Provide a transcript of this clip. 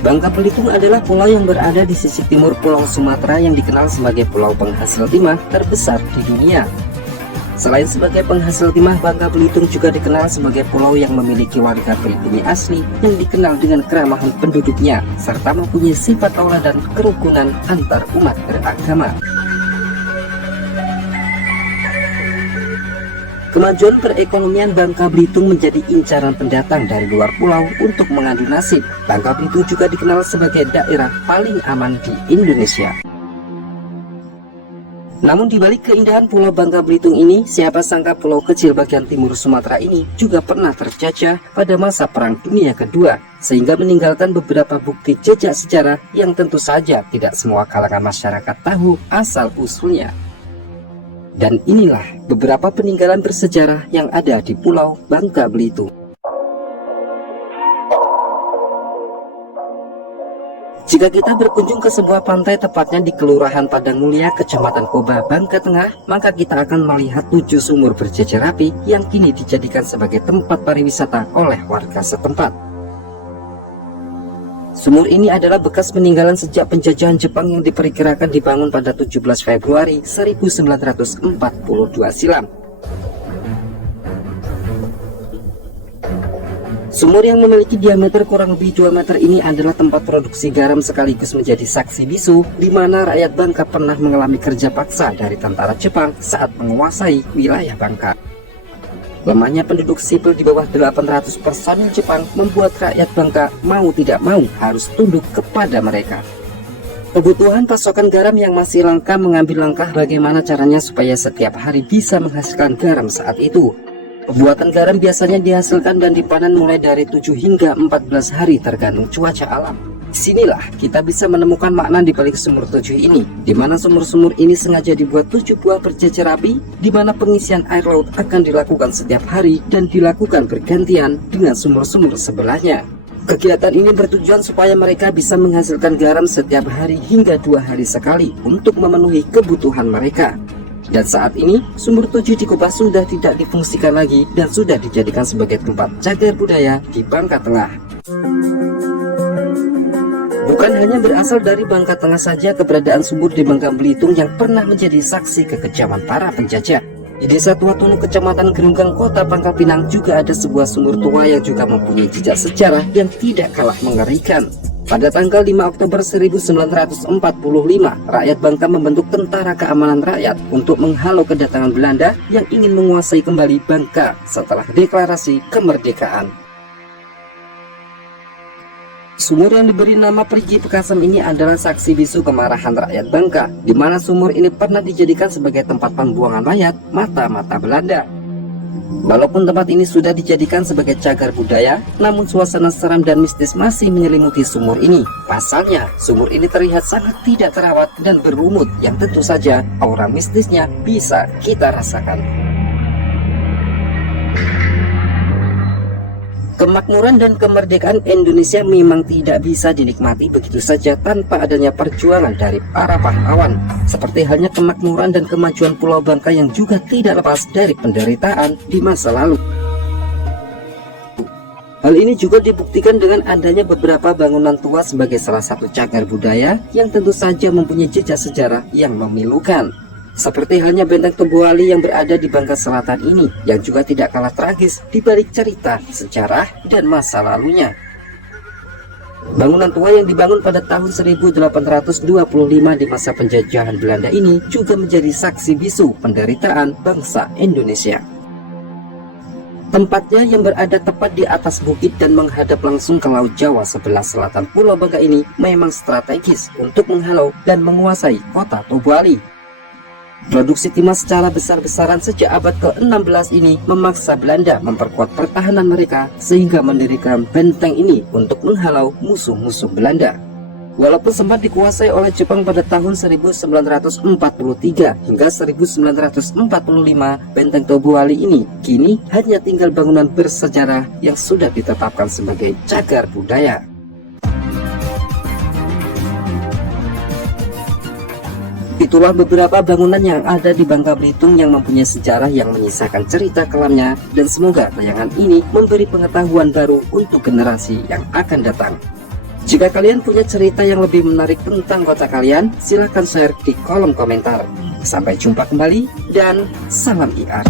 Bangka Belitung adalah pulau yang berada di sisi timur Pulau Sumatera yang dikenal sebagai pulau penghasil timah terbesar di dunia. Selain sebagai penghasil timah, Bangka Belitung juga dikenal sebagai pulau yang memiliki warga pribumi asli yang dikenal dengan keramahan penduduknya, serta mempunyai sifat tauladan kerukunan antar umat beragama. Kemajuan perekonomian Bangka Belitung menjadi incaran pendatang dari luar pulau untuk mengadu nasib. Bangka Belitung juga dikenal sebagai daerah paling aman di Indonesia. Namun di balik keindahan Pulau Bangka Belitung ini, siapa sangka pulau kecil bagian timur Sumatera ini juga pernah terjajah pada masa Perang Dunia Kedua, sehingga meninggalkan beberapa bukti jejak sejarah yang tentu saja tidak semua kalangan masyarakat tahu asal-usulnya. Dan inilah beberapa peninggalan bersejarah yang ada di Pulau Bangka Belitung. Jika kita berkunjung ke sebuah pantai tepatnya di Kelurahan Padang Mulia, Kecamatan Koba, Bangka Tengah, maka kita akan melihat 7 sumur berjejer rapi yang kini dijadikan sebagai tempat pariwisata oleh warga setempat. Sumur ini adalah bekas peninggalan sejak penjajahan Jepang yang diperkirakan dibangun pada 17 Februari 1942 silam. Sumur yang memiliki diameter kurang lebih 2 meter ini adalah tempat produksi garam sekaligus menjadi saksi bisu di mana rakyat Bangka pernah mengalami kerja paksa dari tentara Jepang saat menguasai wilayah Bangka. Lemahnya penduduk sipil di bawah 800 personil Jepang membuat rakyat Bangka mau tidak mau harus tunduk kepada mereka. Kebutuhan pasokan garam yang masih langka mengambil langkah bagaimana caranya supaya setiap hari bisa menghasilkan garam saat itu. Pembuatan garam biasanya dihasilkan dan dipanen mulai dari 7 hingga 14 hari tergantung cuaca alam. Disinilah kita bisa menemukan makna di balik sumur 7 ini, di mana sumur-sumur ini sengaja dibuat 7 buah berjejer rapi, di mana pengisian air laut akan dilakukan setiap hari dan dilakukan bergantian dengan sumur-sumur sebelahnya. Kegiatan ini bertujuan supaya mereka bisa menghasilkan garam setiap hari hingga 2 hari sekali untuk memenuhi kebutuhan mereka. Dan saat ini, sumur 7 di Koba sudah tidak difungsikan lagi dan sudah dijadikan sebagai tempat cagar budaya di Bangka Tengah. Bukan hanya berasal dari Bangka Tengah saja keberadaan sumur di Bangka Belitung yang pernah menjadi saksi kekejaman para penjajah. Di Desa Tuatunu, Kecamatan Gerunggang, Kota Pangkal Pinang juga ada sebuah sumur tua yang juga mempunyai jejak sejarah yang tidak kalah mengerikan. Pada tanggal 5 Oktober 1945, rakyat Bangka membentuk Tentara Keamanan Rakyat untuk menghalau kedatangan Belanda yang ingin menguasai kembali Bangka setelah deklarasi kemerdekaan. Sumur yang diberi nama Perigi Pekasem ini adalah saksi bisu kemarahan rakyat Bangka, di mana sumur ini pernah dijadikan sebagai tempat pembuangan mayat mata-mata Belanda. Walaupun tempat ini sudah dijadikan sebagai cagar budaya, namun suasana seram dan mistis masih menyelimuti sumur ini. Pasalnya, sumur ini terlihat sangat tidak terawat dan berlumut, yang tentu saja aura mistisnya bisa kita rasakan. Kemakmuran dan kemerdekaan Indonesia memang tidak bisa dinikmati begitu saja tanpa adanya perjuangan dari para pahlawan. Seperti halnya kemakmuran dan kemajuan Pulau Bangka yang juga tidak lepas dari penderitaan di masa lalu. Hal ini juga dibuktikan dengan adanya beberapa bangunan tua sebagai salah satu cagar budaya yang tentu saja mempunyai jejak sejarah yang memilukan. Seperti halnya Benteng Tobuali yang berada di Bangka Selatan ini, yang juga tidak kalah tragis di balik cerita, sejarah, dan masa lalunya. Bangunan tua yang dibangun pada tahun 1825 di masa penjajahan Belanda ini juga menjadi saksi bisu penderitaan bangsa Indonesia. Tempatnya yang berada tepat di atas bukit dan menghadap langsung ke Laut Jawa sebelah selatan Pulau Bangka ini memang strategis untuk menghalau dan menguasai kota Tobuali. Produksi timah secara besar-besaran sejak abad ke-16 ini memaksa Belanda memperkuat pertahanan mereka sehingga mendirikan benteng ini untuk menghalau musuh-musuh Belanda. Walaupun sempat dikuasai oleh Jepang pada tahun 1943 hingga 1945, benteng Tobuali ini kini hanya tinggal bangunan bersejarah yang sudah ditetapkan sebagai cagar budaya. Itulah beberapa bangunan yang ada di Bangka Belitung yang mempunyai sejarah yang menyisakan cerita kelamnya, dan semoga tayangan ini memberi pengetahuan baru untuk generasi yang akan datang. Jika kalian punya cerita yang lebih menarik tentang kota kalian, silahkan share di kolom komentar. Sampai jumpa kembali dan salam IR.